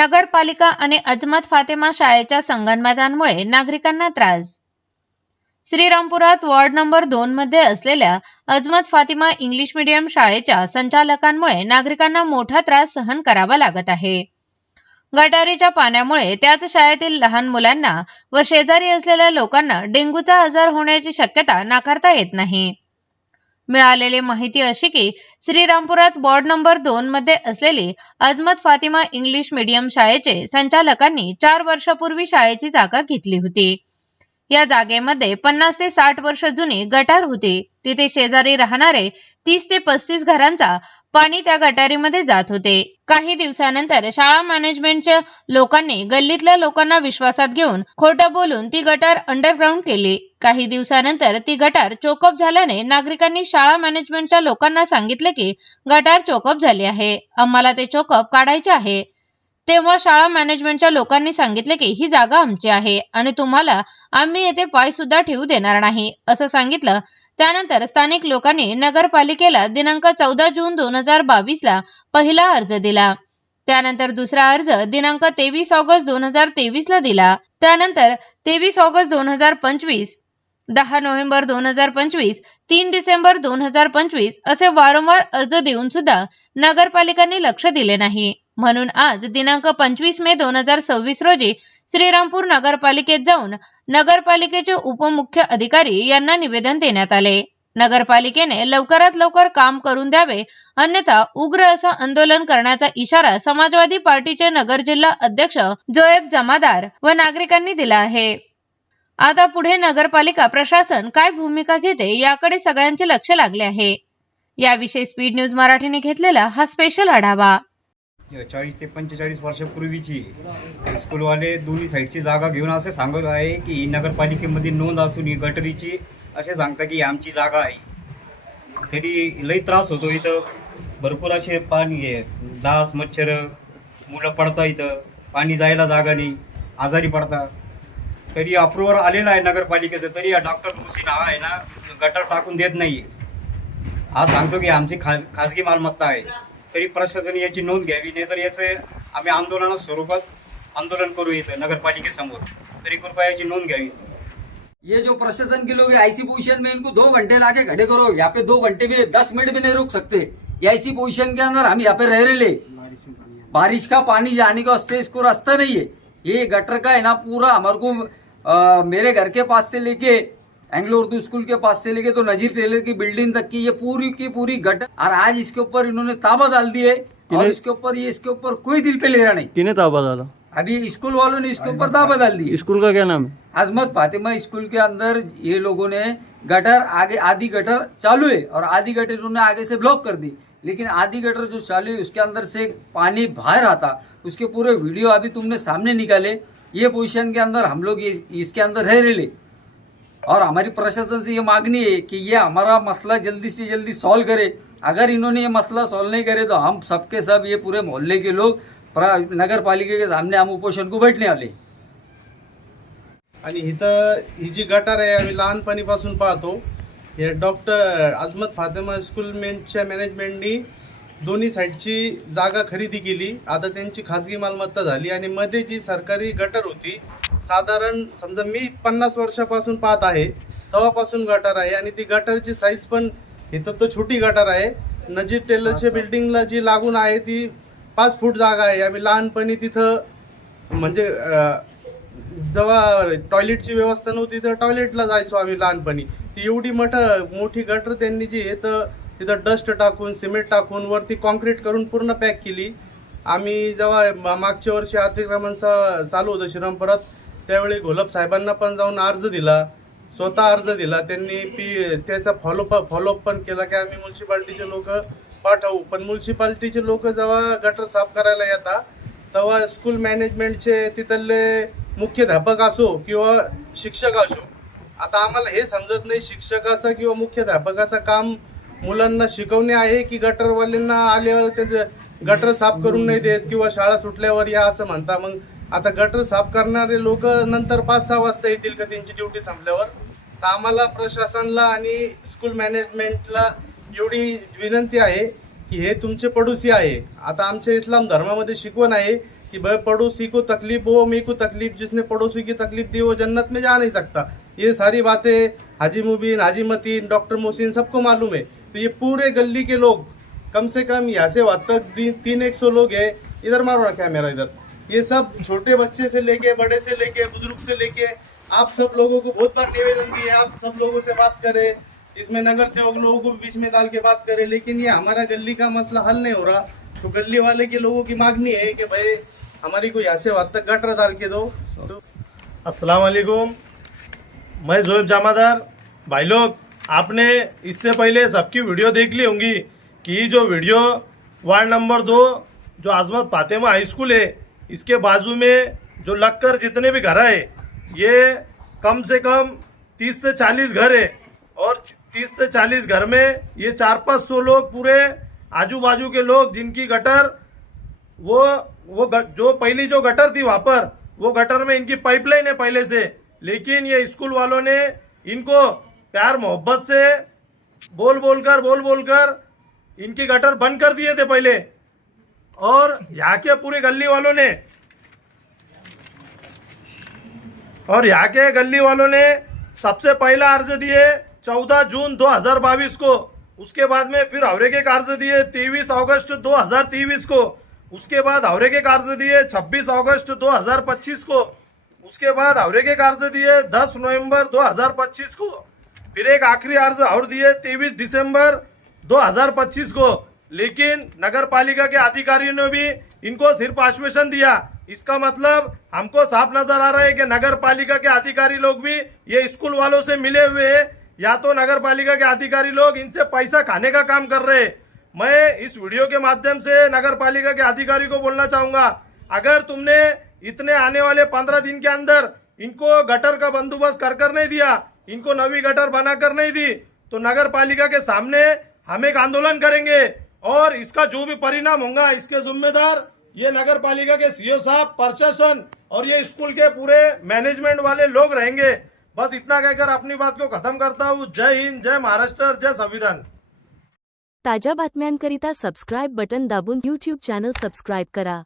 नगरपालिका आणि अजमत फातेमा शाळेच्या संगनमतांमुळे नागरिकांना त्रास। श्रीरामपुरात वॉर्ड नंबर 2 मध्ये असलेल्या अजमत फातिमा इंग्लिश मीडियम शाळेच्या संचालकांमुळे नागरिकांना मोठा त्रास सहन करावा लागत आहे। गटारीच्या पाण्यामुळे त्याच शाळेतील लहान मुलांना व शेजारी असलेल्या लोकांना डेंग्यूचा आजार होण्याची शक्यता नाकारता येत नाही। मिळालेली माहिती अशी की श्रीरामपुरात वॉर्ड नंबर 2 मध्ये असलेली अजमत फातिमा इंग्लिश मीडियम शाळेचे संचालकांनी 4 वर्षापूर्वी शाळेची जागा घेतली होती। या जागेमध्ये 50 ते 60 वर्ष जुनी गटार होती। तिथे शेजारी राहणारे 30 ते 35 घरांचा पाणी त्या गटारीमध्ये जात होते। काही दिवसानंतर शाळा मॅनेजमेंटच्या लोकांनी गल्लीतल्या लोकांना विश्वासात घेऊन खोटं बोलून ती गटार अंडरग्राऊंड केली। काही दिवसानंतर ती गटार चोकअप झाल्याने नागरिकांनी शाळा मॅनेजमेंटच्या लोकांना सांगितले की गटार चोकअप झाली आहे, आम्हाला ते चोकअप काढायचे आहे। तेव्हा शाळा मॅनेजमेंटच्या लोकांनी सांगितले की ही जागा आमची आहे आणि तुम्हाला आम्ही येथे पाय सुद्धा ठेवू देणार नाही असं सांगितलं। त्यानंतर स्थानिक लोकांनी नगरपालिकेला दिनांक 14 जून 2022 ला पहिला अर्ज दिला। त्यानंतर दुसरा अर्ज दिनांक 23 ऑगस्ट 2023 ला दिला। त्यानंतर 23 ऑगस्ट 2025, 10 नोव्हेंबर 2025, 3 डिसेंबर 2025 असे वारंवार अर्ज देऊन सुद्धा नगरपालिकांनी लक्ष दिले नाही। म्हणून आज दिनांक 25 मे 2026 रोजी श्रीरामपूर नगरपालिकेत जाऊन नगरपालिकेचे उपमुख्य अधिकारी यांना निवेदन देण्यात आले। नगरपालिकेने लवकरात लवकर काम करून द्यावे, अन्यथा उग्र असं आंदोलन करण्याचा इशारा समाजवादी पार्टीचे नगर जिल्हा अध्यक्ष जोएब जमादार व नागरिकांनी दिला आहे। आता पुढे नगरपालिका प्रशासन काय भूमिका घेते याकडे सगळ्यांचे लक्ष लागले आहे। याविषयी स्पीड न्यूज मराठीने घेतलेला हा स्पेशल आढावा। 40 ते 45 वर्षापूर्वीची स्कूलवाले दोन्ही साईडची जागा घेऊन असे सांगत आहे की ही नगरपालिकेमध्ये नोंद असून ही गटरीची असे सांगता की आमची जागा आहे। तरी लई त्रास होतो, इथं भरपूर असे पाणी आहे, डास मच्छर मुलं पडतात, इथं पाणी जायला जागा नाही, आजारी पडतात। तरी अप्रूव्हल आलेला आहे नगरपालिकेचं, तरी डॉक्टर मुसी नाव आहे ना गटर टाकून देत नाही। आज सांगतो की आमची खाजगी मालमत्ता आहे, तरी प्रशासन याची नोंद घ्यावी, नाही तर याचे आम्ही आंदोलना स्वरूपात आंदोलन करू इथं नगरपालिकेसमोर, तरी कृपया याची नोंद घ्यावी। ये जो प्रशासन के लोग ऐसी पोजीशन में इनको 2 घंटे लाके खड़े करो, यहाँ पे 2 घंटे भी 10 मिनट भी नहीं रुक सकते। ये ऐसी पोजीशन के अंदर हम यहाँ पे रह रहे, बारिश का पानी जाने का वास्ते इसको रास्ता नहीं है। ये गटर का है ना पूरा हमारे को मेरे घर के पास से लेके एंग्लो उर्दू स्कूल के पास से लेके तो नजीर टेलर की बिल्डिंग तक की ये पूरी की पूरी गटर, और आज इसके ऊपर इन्होंने ताबा डाल दी है और इसके ऊपर कोई दिल पे ले रहा नहीं। किने ताबा डाला? अभी स्कूल वालों ने इसके ऊपर ताबा डाल दी। स्कूल का क्या नाम है? अजमत फातिमा स्कूल के अंदर ये लोगों ने गटर आगे आधी गटर चालू है और आधी गटर इन्होंने आगे से ब्लॉक कर दी, लेकिन आधी गटर जो चालू है उसके अंदर से पानी बाहर आता, उसके पूरे वीडियो अभी तुमने सामने निकाले। ये पोजीशन के अंदर हम लोग इसके अंदर रह रहे, और हमारी प्रशासन से ये मांगनी है कि ये हमारा मसला जल्दी से जल्दी सॉल्व करे। अगर इन्होंने ये मसला सॉल्व नहीं करे तो हम सबके सब ये पूरे मोहल्ले के लोग नगर पालिका के सामने हम उपोषण को बैठने वाले। आणि इथं ही जी गटार आहे आम्ही लहानपणीपासून पाहतो। हे डॉक्टर अजमत फातिमा स्कूलमेंटच्या मॅनेजमेंटनी दोन्ही साईडची जागा खरेदी केली, आता त्यांची खाजगी मालमत्ता झाली। आणि मध्ये जी सरकारी गटर होती, साधारण समजा मी 50 वर्षापासून पाहत आहे तेव्हापासून गटार आहे, आणि ती गटारची साईज पण इथं तर छोटी गटार आहे। नजीर टेलरच्या बिल्डिंगला जी लागून आहे ती 5 फूट जागा आहे। आम्ही लहानपणी तिथं म्हणजे जेव्हा टॉयलेटची व्यवस्था नव्हती तर टॉयलेटला जायचो आम्ही लहानपणी। ती एवढी मोठी गटर त्यांनी जी आहे तर तिथं डस्ट टाकून सिमेंट टाकून वरती कॉन्क्रीट करून पूर्ण पॅक केली। आम्ही जेव्हा मागच्या वर्षी अतिक्रमण चालू होतं श्रीरामपुरात, त्यावेळी घोलप साहेबांना पण जाऊन अर्ज दिला, स्वतः अर्ज दिला त्यांनी, त्याचा फॉलोअप पण केला की आम्ही म्युन्सिपाल्टीचे लोक पाठवू। पण म्युन्सिपाल्टीचे लोक जेव्हा गटर साफ करायला येतात तेव्हा स्कूल मॅनेजमेंटचे तिथले मुख्याध्यापक असो किंवा शिक्षक असो, आता आम्हाला हे समजत नाही शिक्षकाचं किंवा मुख्याध्यापकाचं काम मुलांना शिकवणे आहे की गटरवाल्यांना आल्यावर ते गटर साफ करून नाही देत किंवा शाळा सुटल्यावर या असं म्हणता। मग आता गटर साफ करणारे लोक नंतर 5-6 वाजता येतील का त्यांची ड्युटी संपल्यावर? तर आम्हाला प्रशासनाला आणि स्कूल मॅनेजमेंटला एवढी विनंती आहे की हे तुमचे पडोसी आहे। आता आमच्या इस्लाम धर्मामध्ये शिकवण आहे कि भाई पड़ोसी को तकलीफ हो, मेरे को तकलीफ, जिसने पड़ोसी की तकलीफ दी वो जन्नत में जा नहीं सकता। ये सारी बातें हाजी मुबीन, हाजी मतीन, डॉक्टर मोहसिन सबको मालूम है। तो ये पूरे गली के लोग कम से कम यहाँ से वहाँ तक 300-100 लोग है। इधर मारो रखा है मेरा इधर, ये सब छोटे बच्चे से लेके बड़े से लेके बुजुर्ग से लेके आप सब लोगों को बहुत बार निवेदन दिया, आप सब लोगों से बात करें, इसमें नगर सेवक लोगों को भी बीच में डाल के बात करें, लेकिन ये हमारा गली का मसला हल नहीं हो रहा। तो गली वाले के लोगों की मांगनी है कि भाई हमारी को यहाँ से वहाँ तक गटर डाल के दो। तो अस्सलाम वालेकुम, मैं जोएब जामादार। भाई लोग, आपने इससे पहले सबकी वीडियो देख ली होंगी कि जो वीडियो वार्ड नंबर 2 जो आजमत फातिमा हाई स्कूल है, इसके बाजू में जो लगकर जितने भी घर है, ये कम से कम 30 से 40 घर है। और 30 से 40 घर में ये 400-500 लोग पूरे आजू बाजू के लोग, जिनकी गटर जो पहली जो गटर थी वहाँ पर, वो गटर में इनकी पाइपलाइन है पहले से, लेकिन ये स्कूल वालों ने इनको प्यार मोहब्बत से बोल बोलकर इनकी गटर बंद कर दिए थे पहले। और यहाँ के पूरे गली वालों ने सबसे पहला अर्ज दिए 14 जून 2022 को, उसके बाद में फिर हावरे के कार्य दिए 23 अगस्त 2023 को, उसके बाद हावरे के कार्य दिए 26 अगस्त 2025 को, उसके बाद हावरे के कार्य दिए 10 नवंबर 2025 को, फिर एक आखिरी अर्ज और दिए 23 दिसंबर 2025 को। लेकिन नगर पालिका के अधिकारियों ने भी इनको सिर्फ आश्वासन दिया। इसका मतलब हमको साफ नजर आ रहा है कि नगर पालिका के अधिकारी लोग भी ये स्कूल वालों से मिले हुए हैं, या तो नगर पालिका के अधिकारी लोग इनसे पैसा खाने का काम कर रहे हैं। मैं इस वीडियो के माध्यम से नगर पालिका के अधिकारी को बोलना चाहूंगा, अगर तुमने इतने आने वाले 15 दिन के अंदर इनको गटर का बंदोबस्त कर नहीं दिया, इनको नवी गटर बनाकर नहीं दी, तो नगर पालिका के सामने हम एक आंदोलन करेंगे। और इसका जो भी परिणाम होगा, इसके जिम्मेदार ये नगर पालिका के सीओ साहब, प्रशासन और ये स्कूल के पूरे मैनेजमेंट वाले लोग रहेंगे। बस इतना कहकर अपनी बात को खत्म करता हूँ। जय हिंद, जय महाराष्ट्र, जय संविधान। ताज्या बातम्यांकरिता सबस्क्राईब बटन दाबून YouTube चॅनल सबस्क्राईब करा।